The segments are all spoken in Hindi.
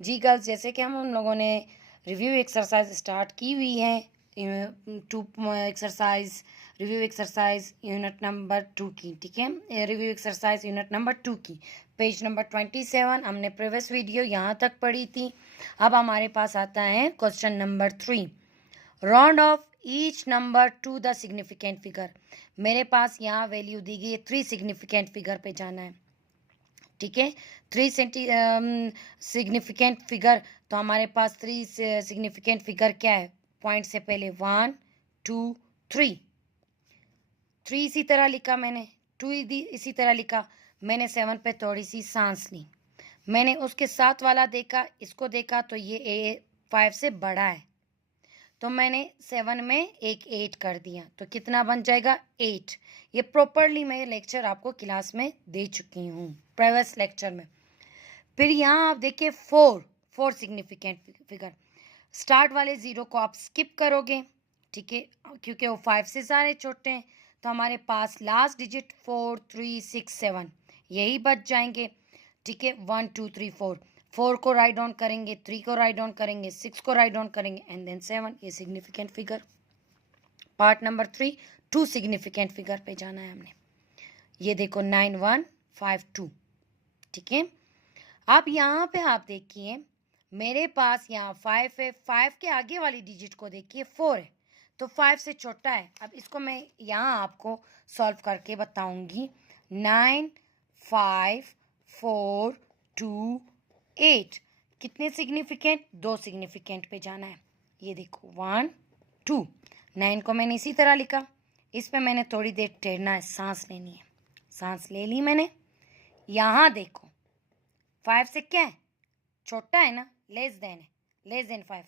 जी गर्ल्स, जैसे कि हम लोगों ने रिव्यू एक्सरसाइज स्टार्ट की हुई है, to exercise review exercise unit number 2 की, ठीक है। रिव्यू एक्सरसाइज यूनिट नंबर 2 की पेज नंबर 27 हमने प्रीवियस वीडियो यहाँ तक पढ़ी थी। अब हमारे पास आता है question number 3, round of each number two the significant figure. मेरे पास यहाँ वैल्यू दी गई है, 3 सिग्निफिकेंट फिगर पे जाना है, ठीक है। 3 सिग्निफिकेंट फिगर, तो हमारे पास 3 सिग्निफिकेंट फिगर क्या है, पॉइंट से पहले 1 2 3 3 इसी तरह लिखा मैंने, 2 इसी तरह लिखा मैंने। 7 पे थोड़ी सी सांस ली मैंने, उसके साथ वाला देखा, इसको देखा तो ये 5 से बड़ा है, तो मैंने 7 में एक 8 कर दिया, तो कितना बन जाएगा 8। ये प्रॉपरली मैं लेक्चर आपको क्लास में दे चुकी हूँ प्रीवियस लेक्चर में। फिर यहाँ आप देखिए 4 सिग्निफिकेंट फिगर, स्टार्ट वाले 0 को आप स्किप करोगे, ठीक है, क्योंकि वो 5 से सारे छोटे हैं। तो हमारे पास लास्ट डिजिट 4 3 6 7 यही बच जाएंगे, ठीक है। 1 2 3 4 को राइट डाउन करेंगे, 3 को राइट डाउन करेंगे, 6 को राइट डाउन करेंगे एंड देन 7। ये significant figure. Part number 3, 2 significant figure पे जाना है हमने। ये देखो 9 1 5 2, ठीक है। अब यहाँ पे आप देखिए मेरे पास यहाँ 5 है, 5 के आगे वाली डिजिट को देखिए 4 है, तो 5 से छोटा है। अब इसको मैं यहाँ आपको सॉल्व करके बताऊंगी। 9 5 4 2 8 कितने सिग्निफिकेंट, 2 सिग्निफिकेंट पे जाना है। ये देखो 1 2, 9 को मैंने इसी तरह लिखा, इस पे मैंने थोड़ी देर ठहरना है, सांस लेनी है। सांस ले ली मैंने। यहाँ देखो 5 से क्या है, छोटा है ना, लेस देन है, लेस देन 5,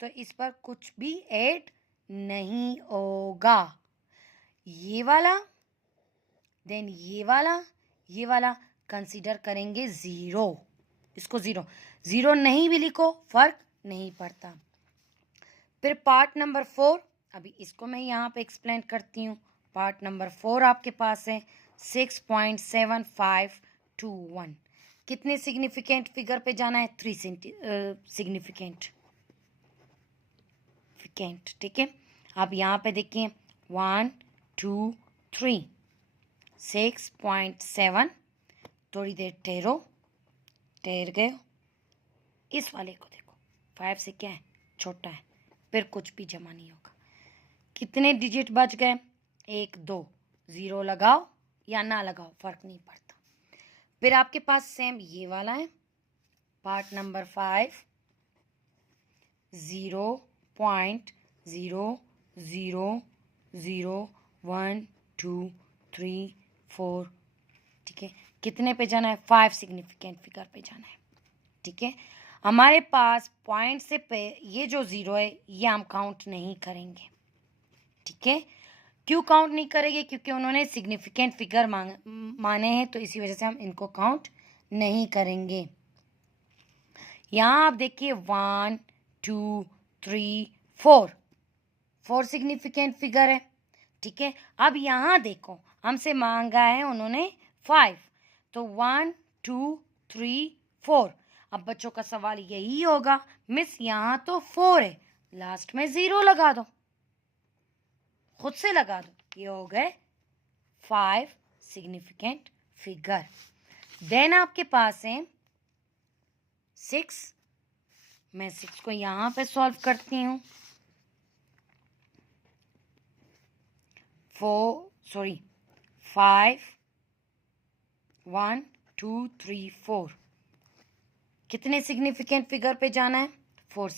तो इस पर कुछ भी ऐड नहीं होगा। ये वाला देन ये वाला कंसीडर करेंगे 0, इसको 0 नहीं भी लिखो फर्क नहीं पड़ता। फिर पार्ट नंबर 4, अभी इसको मैं यहाँ पे एक्सप्लेन करती हूँ। पार्ट नंबर 4 आपके पास है 6.7521। कितने सिग्निफिकेंट फिगर पे जाना है, 3 सिग्निफिकेंट, ठीक है। आप यहाँ पे देखिए 1 2 3 6.7, थोड़ी देर ठहर गए। इस वाले को देखो 5 से क्या है, छोटा है, फिर कुछ भी जमा नहीं होगा। कितने डिजिट बच गए, 1 2, 0 लगाओ या ना लगाओ फर्क नहीं पड़ता। फिर आपके पास सेम ये वाला है, पार्ट नंबर 5 0.0001 2 3 4, ठीक है। कितने पे जाना है, 5 सिग्निफिकेंट फिगर पे जाना है, ठीक है। हमारे पास पॉइंट से पे ये जो 0 है ये हम काउंट नहीं करेंगे, ठीक है। क्यों काउंट नहीं करेंगे, क्योंकि उन्होंने सिग्निफिकेंट फिगर माने हैं, तो इसी वजह से हम इनको काउंट नहीं करेंगे। यहाँ आप देखिए 1 2 3 4 सिग्निफिकेंट फिगर है, ठीक है। अब यहाँ देखो हमसे मांगा है उन्होंने 5, तो 1 2 3 4। अब बच्चों का सवाल यही होगा, मिस यहाँ तो 4 है, लास्ट में 0 लगा दो, खुद से लगा दो। ये हो गए 5 सिग्निफिकेंट फिगर। देन आपके पास है 6, मैं 6 को यहाँ पे सॉल्व करती हूँ। 5 1 2 3 4 कितने सिग्निफिकेंट फिगर पे जाना है, 4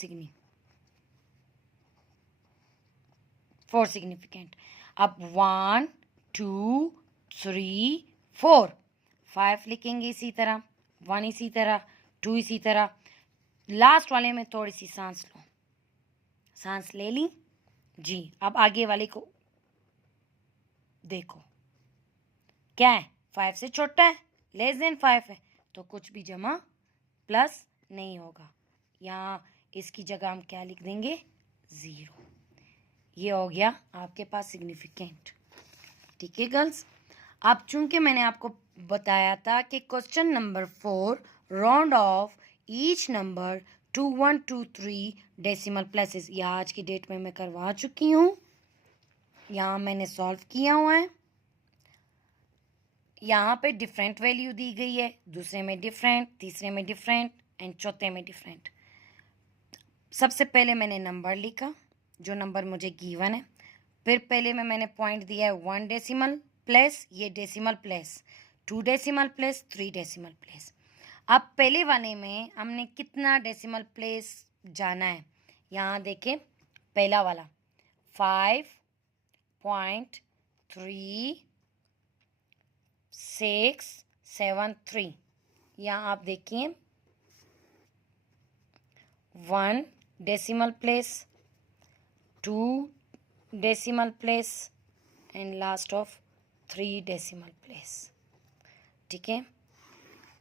सिग्निफिकेंट। अब 1 2 3 4, 5 लिखेंगे इसी तरह, 1 इसी तरह, 2 इसी तरह। लास्ट वाले में थोड़ी सी सांस लो, सांस ले ली जी। अब आगे वाले को देखो, क्या है, 5 से छोटा है, लेस देन 5 है, तो कुछ भी जमा प्लस नहीं होगा। यहाँ इसकी जगह हम क्या लिख देंगे, 0। ये हो गया आपके पास सिग्निफिकेंट, ठीक है गर्ल्स। अब चूंकि मैंने आपको बताया था कि question number 4 round of each number 2123 decimal places. यह आज की डेट में मैं करवा चुकी हूँ, यहाँ मैंने सॉल्व किया हुआ है। यहाँ पे डिफरेंट वैल्यू दी गई है, दूसरे में डिफरेंट, तीसरे में डिफरेंट एंड चौथे में डिफरेंट। सबसे पहले मैंने नंबर लिखा, जो नंबर मुझे गिवन है। फिर पहले में मैंने पॉइंट दिया है 1 डेसिमल प्लेस, ये decimal place, 2 decimal place, 3 decimal place. अब पहले वाले में हमने कितना डेसिमल प्लेस जाना है, यहाँ देखें पहला वाला 5.3673। यहाँ आप देखिए 1 decimal place, 2 decimal place and last of 3 decimal place. ठीक है,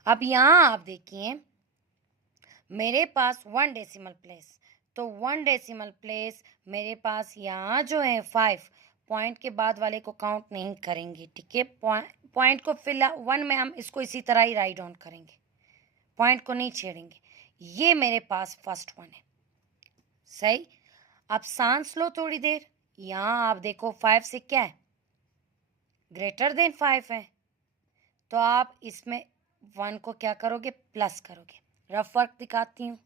अब यहाँ आप देखिए मेरे पास 1 डेसिमल प्लेस, तो 1 डेसिमल प्लेस मेरे पास यहाँ जो है 5 पॉइंट के बाद वाले को काउंट नहीं करेंगे। ठीक है, पॉइंट को फिलहाल 1 में हम इसको इसी तरह ही राइट डाउन करेंगे, पॉइंट को नहीं छेड़ेंगे। ये मेरे पास फर्स्ट वन है। सही, अब सांस लो थोड़ी देर। यहाँ आप देखो 5 से क्या है, ग्रेटर देन 5 है, तो आप इसमें 1 को क्या करोगे, प्लस करोगे। रफ वर्क दिखाती हूँ।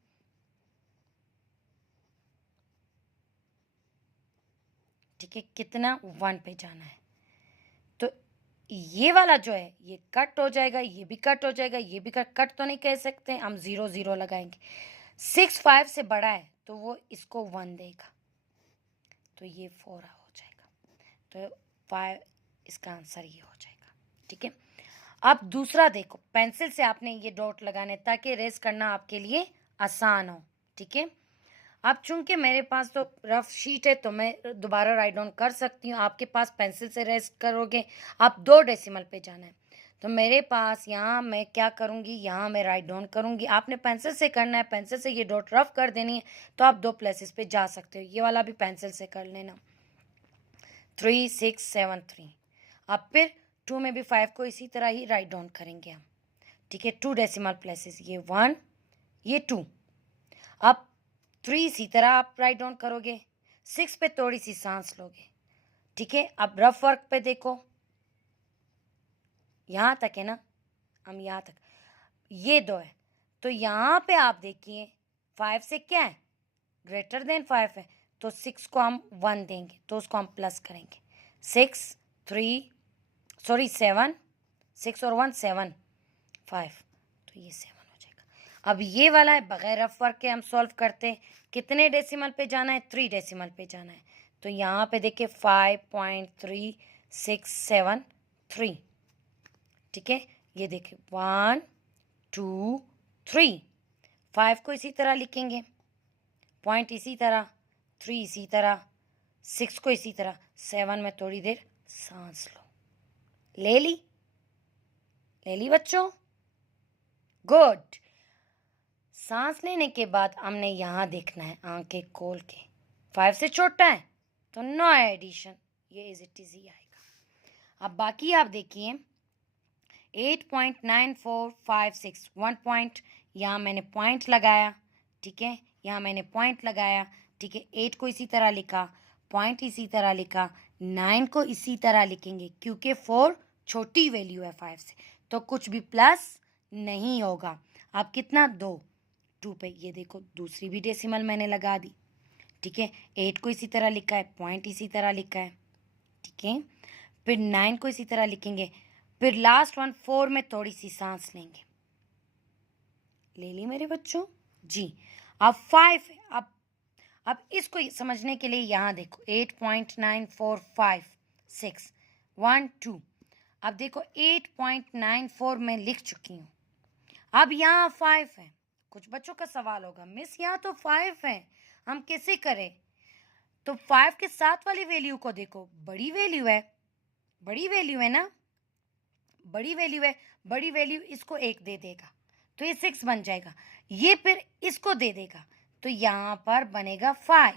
ठीक है, कितना 1 पे जाना है, तो ये वाला जो है ये कट हो जाएगा, ये भी कट हो जाएगा, ये भी कट तो नहीं कह सकते हम, 0 0 लगाएंगे। 6 5 से बड़ा है तो वो इसको 1 देगा, तो ये 4 हो जाएगा, तो 5 इसका आंसर ये हो जाएगा। ठीक है, अब दूसरा देखो, पेंसिल से आपने ये डॉट लगाने ताकि रेस करना आपके लिए आसान हो। ठीक है, अब चूंकि मेरे पास तो रफ शीट है तो मैं दोबारा राइट डाउन कर सकती हूँ। आपके पास पेंसिल से रेस करोगे, आप 2 डेसिमल पे जाना है, तो मेरे पास यहाँ मैं क्या करूँगी, यहाँ मैं राइट डाउन करूँगी। आपने पेंसिल से करना है, पेंसिल से ये डॉट रफ कर देनी है, तो आप 2 प्लेसेस पे जा सकते हो। ये वाला भी पेंसिल से कर लेना, 3 6 7 3। अब फिर 2 में भी 5 को इसी तरह ही राइट डाउन करेंगे हम। ठीक है, 2 डेसिमल प्लेसेस, ये 1 ये 2। अब 3 इसी तरह आप राइट डाउन करोगे, 6 पे थोड़ी सी सांस लोगे। ठीक है, अब रफ वर्क पे देखो, यहाँ तक है ना, हम यहाँ तक, ये 2 है, तो यहाँ पे आप देखिए 5 से क्या है, ग्रेटर देन 5 है, तो 6 को हम 1 देंगे, तो उसको हम प्लस करेंगे। 7 6 और 1 7 5, तो ये 7 हो जाएगा। अब ये वाला है, बगैर रफ वर्क के हम सॉल्व करते हैं। कितने डेसिमल पे जाना है, 3 डेसिमल पे जाना है, तो यहाँ पे देखिए 5.3673। ठीक है, ये देखिए 1 2 3, 5 को इसी तरह लिखेंगे, पॉइंट इसी तरह, 3 इसी तरह, 6 को इसी तरह, 7 में थोड़ी देर सांस लो। ले ली बच्चों, गुड। सांस लेने के बाद हमने यहाँ देखना है, आंखें खोल के, 5 से छोटा है तो नो एडिशन, ये इज इट इज ही आएगा। अब बाकी आप देखिए 8.9456, 1 पॉइंट, यहाँ मैंने पॉइंट लगाया। ठीक है, यहाँ मैंने पॉइंट लगाया। ठीक है, 8 को इसी तरह लिखा, पॉइंट इसी तरह लिखा, 9 को इसी तरह लिखेंगे, क्योंकि 4 छोटी वैल्यू है 5 से, तो कुछ भी प्लस नहीं होगा। अब कितना, 2 पे, ये देखो दूसरी भी डेसिमल मैंने लगा दी। ठीक है, 8 को इसी तरह लिखा है, पॉइंट इसी तरह लिखा है। ठीक है, फिर 9 को इसी तरह लिखेंगे, फिर लास्ट वन 4 में थोड़ी सी सांस लेंगे। ले ली मेरे बच्चों जी। अब 5 है, अब इसको समझने के लिए यहाँ देखो 8.9456 1 2। अब देखो 8.94 मैं लिख चुकी हूँ, अब यहाँ 5 है। कुछ बच्चों का सवाल होगा, मिस यहाँ तो 5 है, हम कैसे करें? तो 5 के साथ वाली वैल्यू को देखो, बड़ी वैल्यू है ना, बड़ी वैल्यू है, बड़ी वैल्यू इसको 1 दे देगा तो ये 6 बन जाएगा, ये फिर इसको दे देगा तो यहाँ पर बनेगा 5।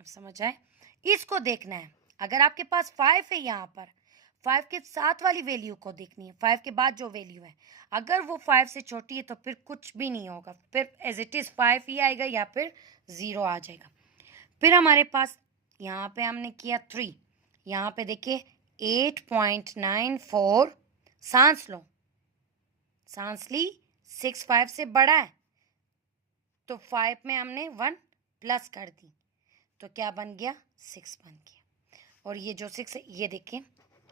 अब समझ आए? इसको देखना है, अगर आपके पास 5 है यहाँ पर, 5 के साथ वाली वैल्यू को देखनी है, 5 के बाद जो वैल्यू है। अगर वो 5 से छोटी है तो फिर कुछ भी नहीं होगा, फिर एज इट इज़ 5 ही आएगा या फिर 0 आ जाएगा। फिर हमारे पास यहाँ पे हमने किया 3, यहाँ पे देखिए 8.94, सांस लो, सांस ली, 6 5 से बड़ा है तो 5 में हमने 1 प्लस कर दी तो क्या बन गया, 6 बन गया। और ये जो 6 है ये देखिए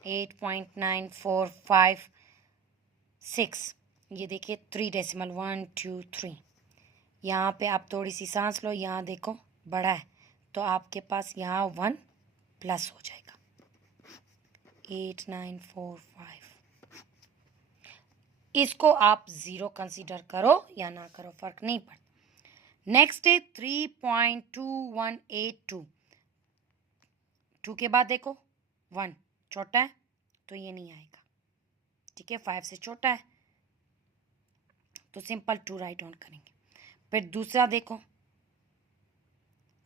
8.9456, ये देखिए 3 डेसिमल 1 2 3। यहाँ पे आप थोड़ी सी सांस लो, यहाँ देखो बड़ा है तो आपके पास यहाँ 1 प्लस हो जाएगा, 8945। इसको आप 0 कंसीडर करो या ना करो, फर्क नहीं पड़ता। नेक्स्ट है 3.2182, 2 के बाद देखो 1 छोटा है तो ये नहीं आएगा, ठीक है, 5 से छोटा है तो सिंपल 2 राइट डाउन करेंगे। फिर दूसरा देखो,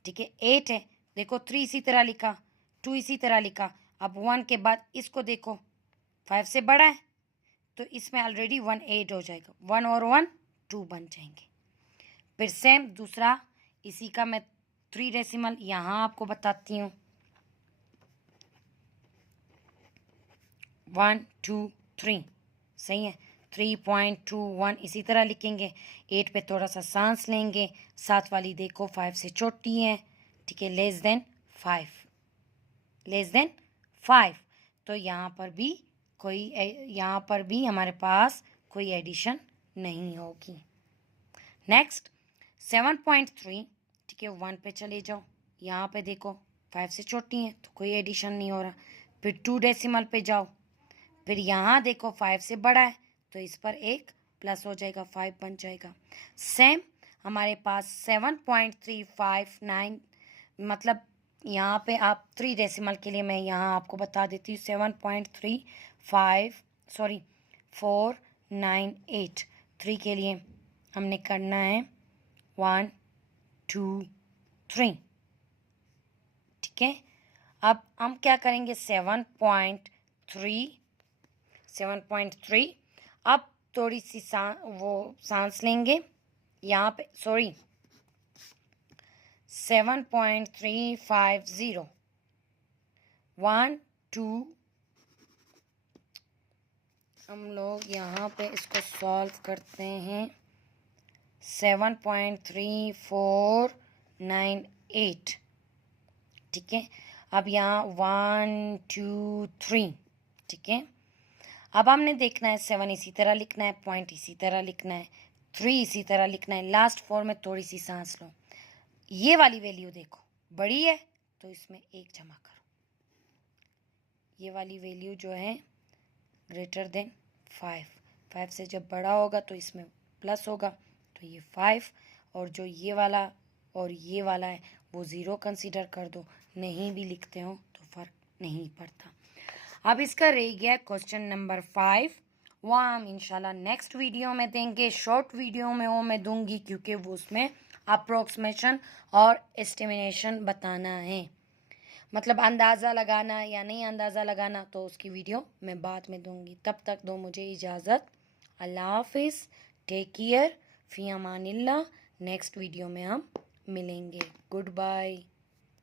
ठीक है, 8 है, देखो 3 इसी तरह लिखा, 2 इसी तरह लिखा। अब 1 के बाद इसको देखो 5 से बड़ा है तो इसमें ऑलरेडी 1 8 हो जाएगा, 1 और 1 2 बन जाएंगे। फिर सेम दूसरा इसी का मैं 3 डेसिमल यहाँ आपको बताती हूँ, 1 2 3, सही है, 3.21 इसी तरह लिखेंगे। 8 पे थोड़ा सा सांस लेंगे, साथ वाली देखो 5 से छोटी है, ठीक है, लेस देन 5, लेस देन 5, तो यहाँ पर भी हमारे पास कोई एडिशन नहीं होगी। नेक्स्ट 7.3, ठीक है, 1 पे चले जाओ, यहाँ पे देखो 5 से छोटी है तो कोई एडिशन नहीं हो रहा। फिर 2 डेसिमल पे जाओ, फिर यहाँ देखो 5 से बड़ा है तो इस पर एक प्लस हो जाएगा, 5 बन जाएगा। सेम हमारे पास 7.359, मतलब यहाँ पे आप 3 डेसिमल के लिए मैं यहाँ आपको बता देती हूँ 7.35498, 3 के लिए हमने करना है 1 2 3, ठीक है। अब हम क्या करेंगे 7.3, अब थोड़ी सी सांस लेंगे, यहाँ पे 7.350, 1 2, हम लोग यहाँ पे इसको सॉल्व करते हैं, 7.3498, ठीक है। अब यहाँ 1 2 3, ठीक है। अब हमने देखना है 7 इसी तरह लिखना है, पॉइंट इसी तरह लिखना है, 3 इसी तरह लिखना है, लास्ट 4 में थोड़ी सी सांस लो। ये वाली वैल्यू देखो बड़ी है तो इसमें 1 जमा करो, ये वाली वैल्यू जो है ग्रेटर देन 5 से जब बड़ा होगा तो इसमें प्लस होगा तो ये 5, और जो ये वाला और ये वाला है वो 0 कंसीडर कर दो, नहीं भी लिखते हो तो फर्क नहीं पड़ता। अब इसका रह गया क्वेश्चन नंबर 5, वह हम इंशाल्लाह नेक्स्ट वीडियो में देंगे, शॉर्ट वीडियो में वो मैं दूंगी क्योंकि वो उसमें अप्रोक्सीमेशन और एस्टिमेशन बताना है, मतलब अंदाज़ा लगाना या नहीं अंदाज़ा लगाना, तो उसकी वीडियो मैं बाद में दूंगी। तब तक दो मुझे इजाज़त, अल्लाह हाफिज़, टेक केयर, फ़ी अमानिल्लाह। नेक्स्ट वीडियो में हम मिलेंगे, गुड बाय।